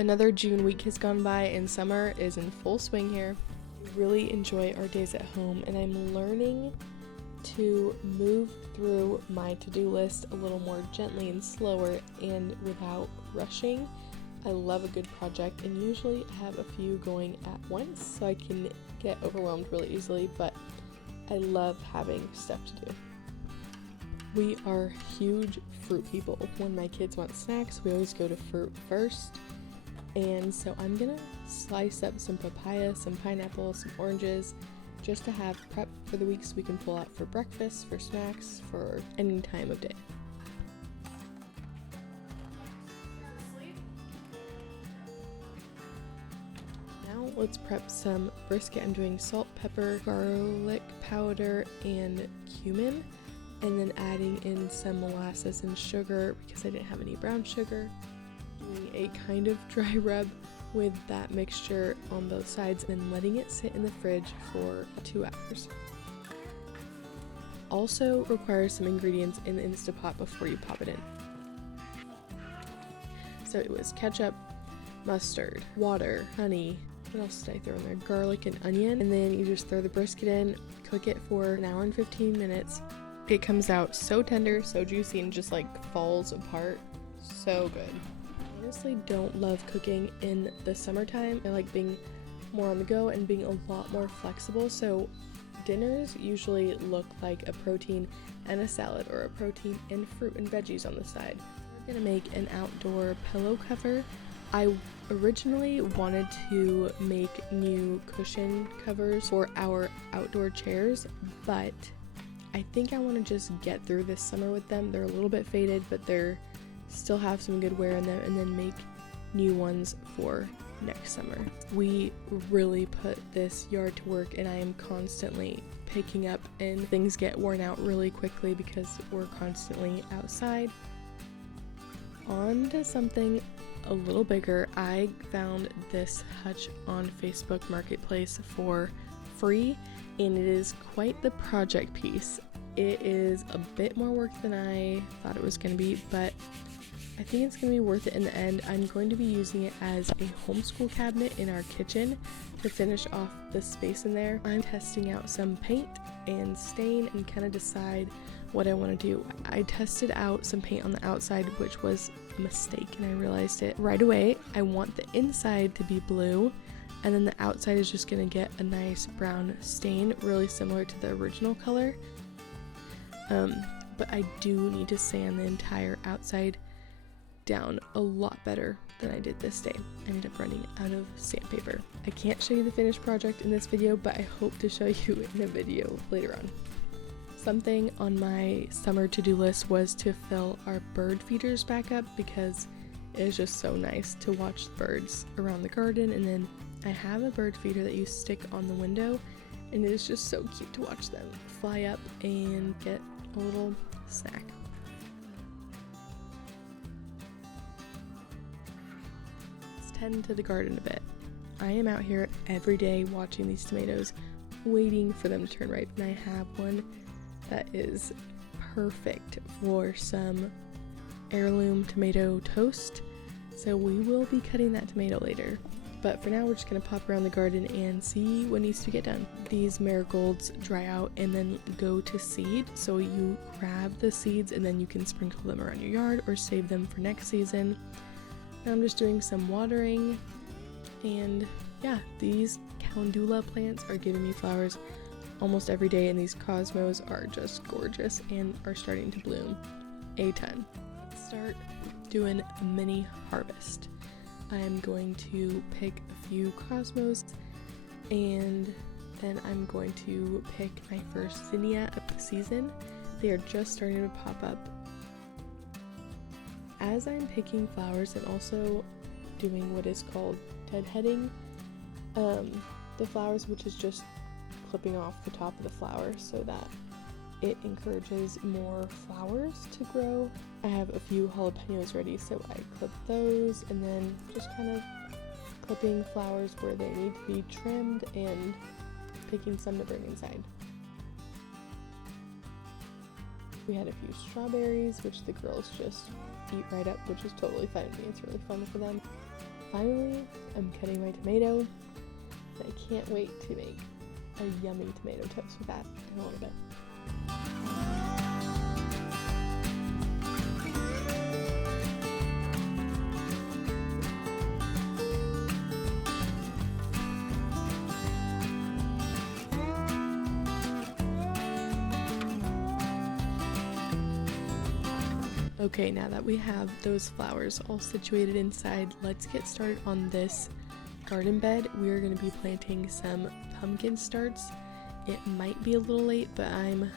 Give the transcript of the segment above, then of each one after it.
Another June week has gone by and summer is in full swing here. I really enjoy our days at home, and I'm learning to move through my to-do list a little more gently and slower and without rushing. I love a good project and usually have a few going at once so I can get overwhelmed really easily, but I love having stuff to do. We are huge fruit people. When my kids want snacks, we always go to fruit first. And so I'm gonna slice up some papaya, some pineapple, some oranges, just to have prep for the week so we can pull out for breakfast, for snacks, for any time of day. Now let's prep some brisket. I'm doing salt, pepper, garlic powder, and cumin, and then adding in some molasses and sugar because I didn't have any brown sugar. Doing a kind of dry rub with that mixture on both sides and then letting it sit in the fridge for 2 hours. Also requires some ingredients in the Instapot before you pop it in. So it was ketchup, mustard, water, honey, what else did I throw in there? Garlic and onion, and then you just throw the brisket in, cook it for 1 hour and 15 minutes. It comes out so tender, so juicy, and just like falls apart. So good. I honestly don't love cooking in the summertime. I like being more on the go and being a lot more flexible, so dinners usually look like a protein and a salad, or a protein and fruit and veggies on the side. We're gonna make an outdoor pillow cover. I originally wanted to make new cushion covers for our outdoor chairs, but I think I want to just get through this summer with them. They're a little bit faded, but they're still have some good wear in them, and then make new ones for next summer. We really put this yard to work, and I am constantly picking up, and things get worn out really quickly because we're constantly outside. On to something a little bigger. I found this hutch on Facebook Marketplace for free, and it is quite the project piece. It is a bit more work than I thought it was going to be, but I think it's going to be worth it in the end. I'm going to be using it as a homeschool cabinet in our kitchen to finish off the space in there. I'm testing out some paint and stain and kind of decide what I want to do. I tested out some paint on the outside, which was a mistake, and I realized it right away. I want the inside to be blue, and then the outside is just going to get a nice brown stain, really similar to the original color. But I do need to sand the entire outside down a lot better than I did this day. I ended up running out of sandpaper. I can't show you the finished project in this video, but I hope to show you in a video later on. Something on my summer to-do list was to fill our bird feeders back up because it is just so nice to watch the birds around the garden. And then I have a bird feeder that you stick on the window, and it is just so cute to watch them fly up and get a little snack. Let's tend to the garden a bit. I am out here every day watching these tomatoes, waiting for them to turn ripe, and I have one that is perfect for some heirloom tomato toast, so we will be cutting that tomato later. But for now, we're just going to pop around the garden and see what needs to get done. These marigolds dry out and then go to seed, so you grab the seeds and then you can sprinkle them around your yard or save them for next season. Now I'm just doing some watering, and yeah, these calendula plants are giving me flowers almost every day, and these cosmos are just gorgeous and are starting to bloom a ton. Let's start doing a mini harvest. I'm going to pick a few cosmos, and then I'm going to pick my first zinnia of the season. They are just starting to pop up. As I'm picking flowers and also doing what is called deadheading the flowers, which is just clipping off the top of the flower so that it encourages more flowers to grow. I have a few jalapenos ready, so I clip those, and then just kind of clipping flowers where they need to be trimmed and picking some to bring inside. We had a few strawberries, which the girls just eat right up, which is totally fine with me. It's really fun for them. finally, I'm cutting my tomato. I can't wait to make a yummy tomato toast with that in a little bit. Okay, now that we have those flowers all situated inside, let's get started on this garden bed. We are going to be planting some pumpkin starts. It might be a little late, but I'm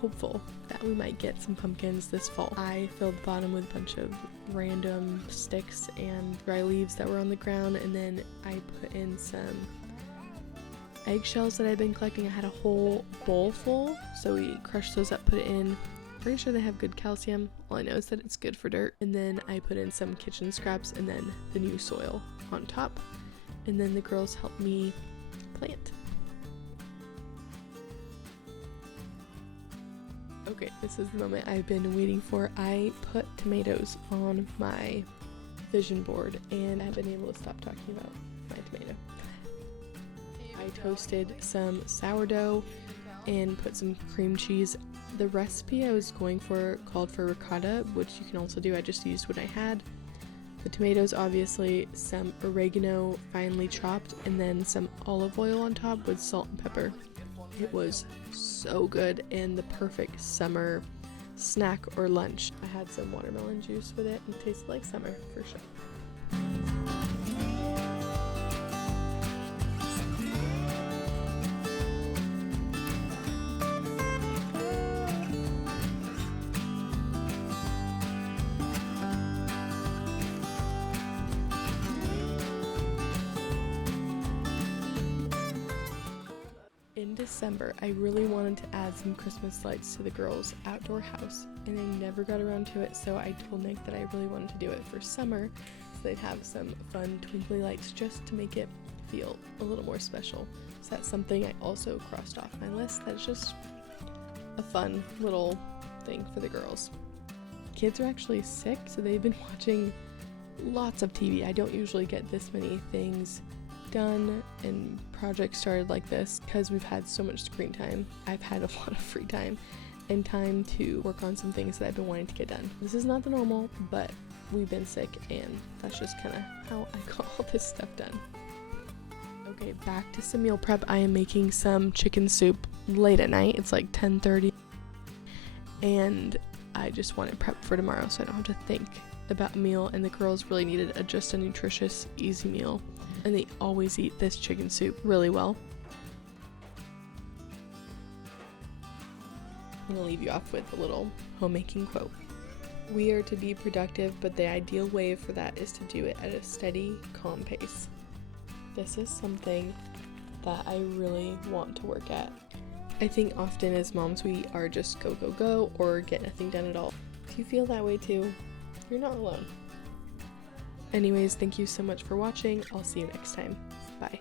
hopeful that we might get some pumpkins this fall. I filled the bottom with a bunch of random sticks and dry leaves that were on the ground, and then I put in some eggshells that I've been collecting. I had a whole bowl full, so we crushed those up, put it in. Pretty sure they have good calcium. All I know is that it's good for dirt. And then I put in some kitchen scraps and then the new soil on top. And then the girls helped me plant. Okay, this is the moment I've been waiting for. I put tomatoes on my vision board and I've been able to stop talking about my tomato. I toasted some sourdough and put some cream cheese. The recipe I was going for called for ricotta, which you can also do. I just used what I had. The tomatoes, obviously, some oregano finely chopped, and then some olive oil on top with salt and pepper. It was so good and the perfect summer snack or lunch. I had some watermelon juice with it and it tasted like summer for sure. In December, I really wanted to add some Christmas lights to the girls' outdoor house, and I never got around to it, so I told Nick that I really wanted to do it for summer, so they'd have some fun twinkly lights just to make it feel a little more special. So that's something I also crossed off my list. That's just a fun little thing for the girls. Kids are actually sick, so they've been watching lots of TV. I don't usually get this many things done and projects started like this because we've had so much screen time. I've had a lot of free time and time to work on some things that I've been wanting to get done. This is not the normal, but we've been sick and that's just kind of how I got all this stuff done. Okay, back to some meal prep. I am making some chicken soup late at night. It's like 10:30 and I just want it prepped for tomorrow so I don't have to think about a meal, and the girls really needed just a nutritious, easy meal. And they always eat this chicken soup really well. I'm gonna leave you off with a little homemaking quote. We are to be productive, but the ideal way for that is to do it at a steady, calm pace. This is something that I really want to work at. I think often as moms we are just go, go, go, or get nothing done at all. If you feel that way too, you're not alone. Anyways, thank you so much for watching. I'll see you next time. Bye.